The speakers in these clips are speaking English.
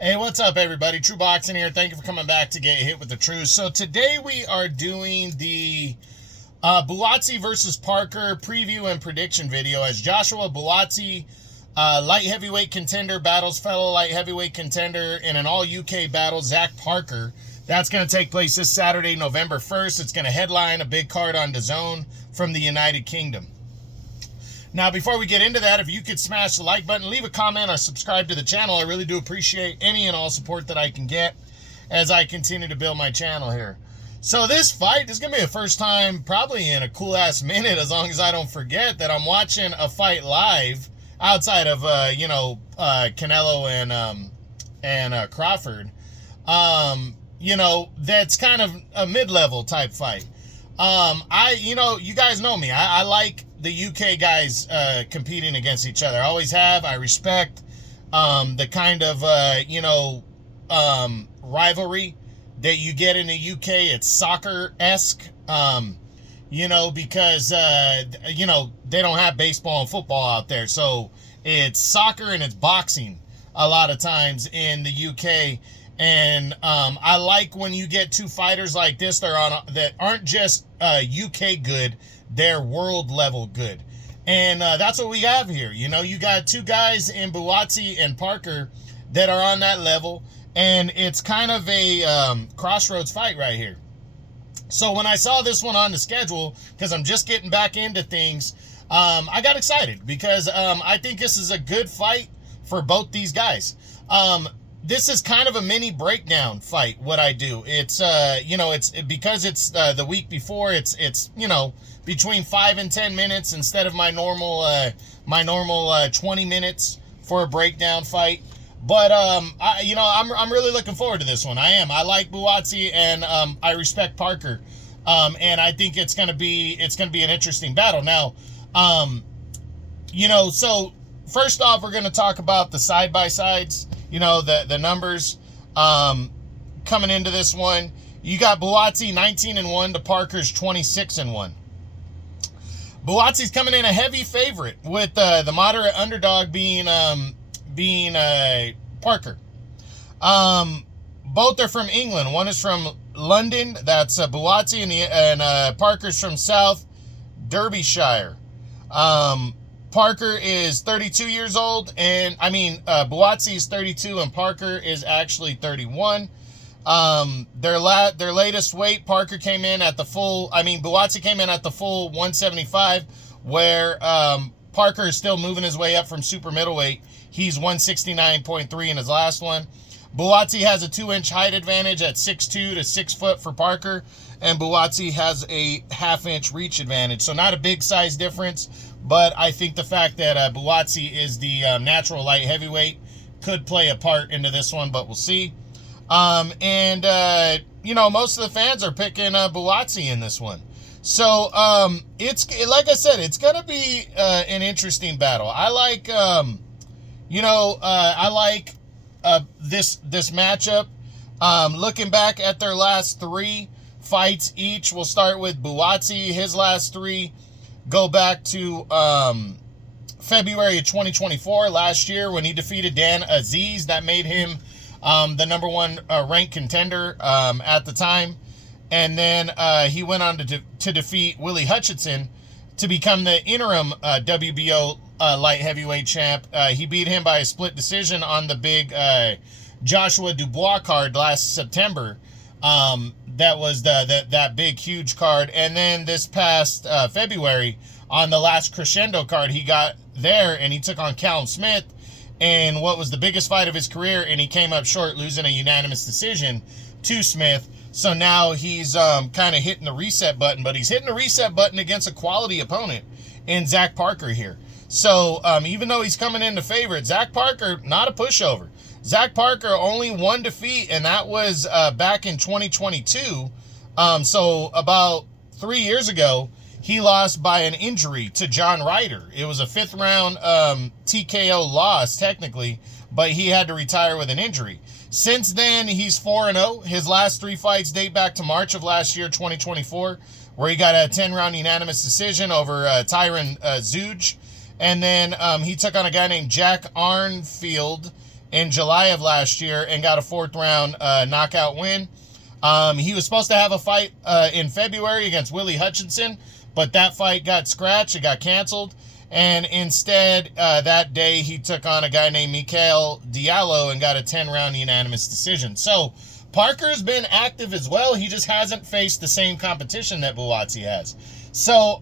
Hey, what's up, everybody? True Boxing here. Thank you for coming back to Get Hit with the Truth. So today we are doing the Buatsi versus Parker preview and prediction video as Joshua Buatsi, light heavyweight contender, battles fellow light heavyweight contender in an all-UK battle, Zach Parker. That's going to take place this Saturday, November 1st. It's going to headline a big card on DAZN from the United Kingdom. Now, before we get into that, if you could smash the like button, leave a comment, or subscribe to the channel. I really do appreciate any and all support that I can get as I continue to build my channel here. So this fight is going to be the first time probably in a cool-ass minute, as long as I don't forget, that I'm watching a fight live outside of, Canelo and Crawford. That's kind of a mid-level type fight. You guys know me. I like the UK guys competing against each other. I always have. I respect the kind of rivalry that you get in the UK. It's soccer-esque, because they don't have baseball and football out there. So it's soccer and it's boxing a lot of times in the UK. And I like when you get two fighters like this that aren't just UK good, they're world level good. And that's what we have here. You got two guys in Buatsi and Parker that are on that level, and it's kind of a crossroads fight right here. So when I saw this one on the schedule, because I'm just getting back into things, I got excited because I think this is a good fight for both these guys. This is kind of a mini breakdown fight, what I do. It's, because it's the week before, it's between 5 and 10 minutes instead of my normal 20 minutes for a breakdown fight. But, I'm really looking forward to this one. I am. I like Buatsi, and I respect Parker. And I think it's going to be an interesting battle. Now, so first off, we're going to talk about the side-by-sides. The numbers coming into this one. You got Buatsi 19-1 to Parker's 26-1. Buatsi's coming in a heavy favorite with the moderate underdog being Parker. Both are from England. One is from London, that's Buatsi, and Parker's from South Derbyshire. Parker is 32 years old, and Buatsi is 32, and Parker is actually 31. Their latest weight, Parker came in at the full, Buatsi came in at the full 175, where Parker is still moving his way up from super middleweight. He's 169.3 in his last one. Buatsi has a 2-inch height advantage at 6'2" to 6 foot for Parker, and Buatsi has a half-inch reach advantage. So not a big size difference, but I think the fact that Buatsi is the natural light heavyweight could play a part into this one, but we'll see. Most of the fans are picking Buatsi in this one. So it's like I said, it's gonna be an interesting battle. I like this matchup. Looking back at their last 3 fights each, we'll start with Buatsi. His last 3 go back to February of 2024, last year, when he defeated Dan Aziz. That made him the number 1 ranked contender at the time. And then he went on to defeat Willie Hutchinson to become the interim WBO light heavyweight champ. He beat him by a split decision on the big Joshua Dubois card last September. That was that big, huge card. And then this past February, on the last Crescendo card, he got there and he took on Callum Smith in what was the biggest fight of his career, and he came up short, losing a unanimous decision to Smith. So now he's kind of hitting the reset button, but he's hitting the reset button against a quality opponent in Zach Parker here. So even though he's coming in the favorite, Zach Parker, not a pushover. Zach Parker only 1 defeat, and that was back in 2022. So about 3 years ago, he lost by an injury to John Ryder. It was a 5th round TKO loss, technically, but he had to retire with an injury. Since then, he's 4-0. His last 3 fights date back to March of last year, 2024, where he got a 10-round unanimous decision over Tyron Zeuge. And then he took on a guy named Jack Arnfield in July of last year and got a 4th round knockout win. He was supposed to have a fight in February against Willie Hutchinson, but that fight got scratched. It got canceled. And instead, that day, he took on a guy named Mikael Diallo and got a 10-round unanimous decision. So Parker's been active as well. He just hasn't faced the same competition that Buatsi has. So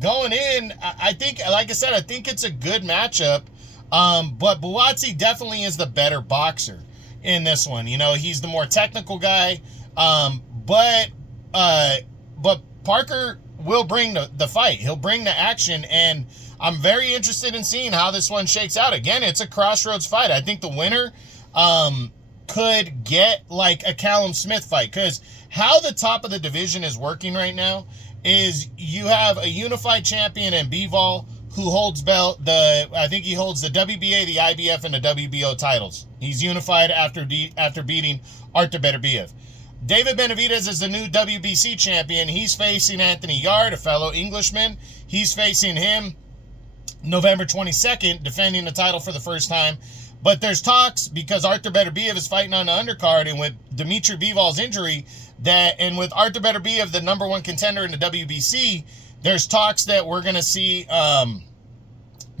going in, I think, like I said, I think it's a good matchup. But Buatsi definitely is the better boxer in this one. You know, he's the more technical guy. But Parker will bring the fight. He'll bring the action, and I'm very interested in seeing how this one shakes out. Again, it's a crossroads fight. I think the winner could get like a Callum Smith fight, because how the top of the division is working right now is you have a unified champion in Bivol who holds I think he holds the WBA, the IBF, and the WBO titles. He's unified after beating Artur Beterbiev. David Benavidez is the new WBC champion. He's facing Anthony Yard, a fellow Englishman. He's facing him November 22nd, defending the title for the first time. But there's talks, because Artur Beterbiev is fighting on the undercard, and with Dimitri Bivol's injury, and with Artur Beterbiev, the number 1 contender in the WBC, there's talks that we're going to see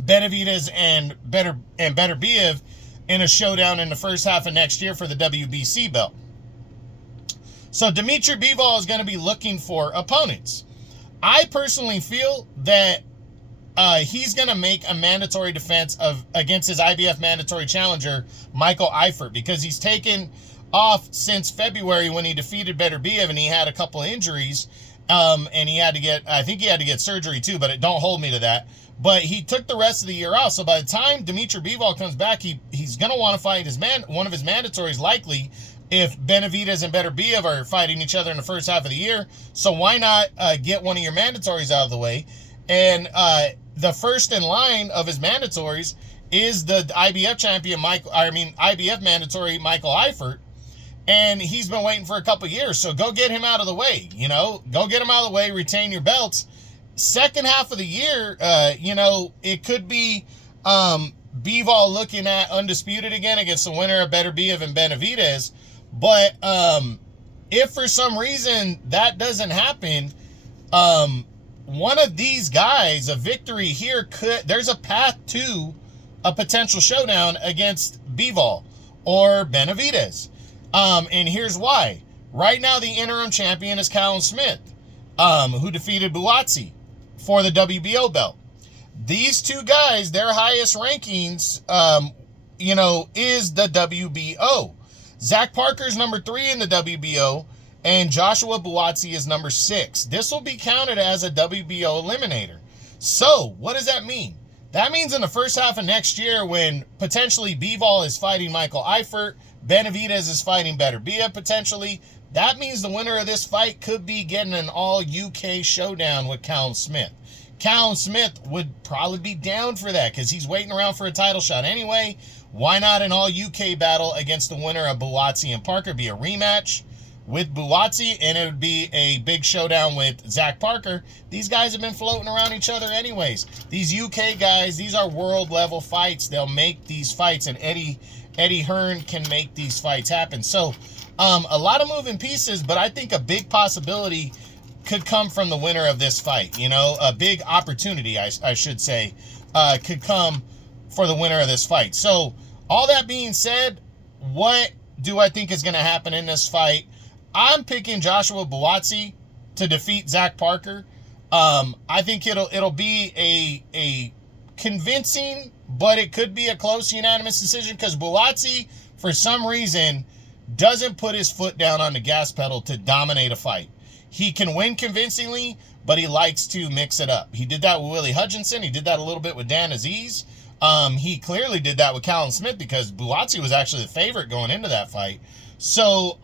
Benavidez and Beterbiev in a showdown in the first half of next year for the WBC belt. So Dimitri Bivol is going to be looking for opponents. I personally feel that he's going to make a mandatory defense against his IBF mandatory challenger, Michael Eifert, because he's taken off since February when he defeated Beterbiev and he had a couple of injuries. And I think he had to get surgery too, but don't hold me to that. But he took the rest of the year off. So by the time Dimitri Bivol comes back, he's going to want to fight one of his mandatories, likely, if Benavidez and Beterbiev are fighting each other in the first half of the year. So why not get one of your mandatories out of the way? And the first in line of his mandatories is the IBF champion, IBF mandatory Michael Eifert. And he's been waiting for a couple years. So go get him out of the way, Go get him out of the way, retain your belts. Second half of the year, it could be Bivol looking at undisputed again against the winner of Beterbiev and Benavidez. But if for some reason that doesn't happen, one of these guys, a victory here, there's a path to a potential showdown against Bivol or Benavidez. And here's why. Right now, the interim champion is Callum Smith, who defeated Buatsi for the WBO belt. These two guys, their highest rankings, is the WBO. Zach Parker's number 3 in the WBO, and Joshua Buatsi is number 6. This will be counted as a WBO eliminator. So, what does that mean? That means in the first half of next year, when potentially Bivol is fighting Michael Eifert, Benavidez is fighting Beterbiev potentially, that means the winner of this fight could be getting an all-UK showdown with Callum Smith. Callum Smith would probably be down for that because he's waiting around for a title shot anyway. Why not an all-UK battle against the winner of Buatsi and Parker? Be a rematch with Buatsi, and it would be a big showdown with Zach Parker. These guys have been floating around each other anyways. These UK guys, these are world-level fights. They'll make these fights, and Eddie Hearn can make these fights happen. So, a lot of moving pieces, but I think a big possibility could come from the winner of this fight. A big opportunity, I should say, could come for the winner of this fight. So, all that being said, what do I think is going to happen in this fight? I'm picking Joshua Buatsi to defeat Zach Parker. I think it'll be a convincing, but it could be a close unanimous decision because Buatsi, for some reason, doesn't put his foot down on the gas pedal to dominate a fight. He can win convincingly, but he likes to mix it up. He did that with Willie Hutchinson. He did that a little bit with Dan Aziz. He clearly did that with Callum Smith because Buatsi was actually the favorite going into that fight. So,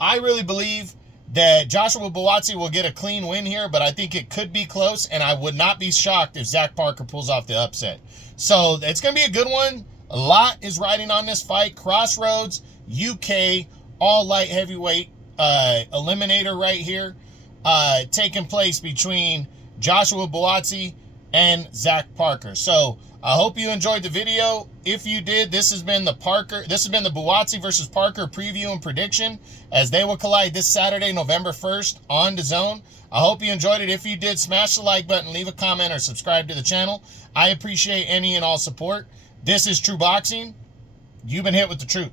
I really believe that Joshua Buatsi will get a clean win here, but I think it could be close, and I would not be shocked if Zach Parker pulls off the upset. So, it's going to be a good one. A lot is riding on this fight. Crossroads, UK, all light heavyweight eliminator right here, taking place between Joshua Buatsi and Zach Parker. So, I hope you enjoyed the video. If you did, this has been the Buatsi versus Parker preview and prediction as they will collide this Saturday, November 1st on DAZN. I hope you enjoyed it. If you did, smash the like button, leave a comment, or subscribe to the channel. I appreciate any and all support. This is True Boxing. You've been hit with the truth.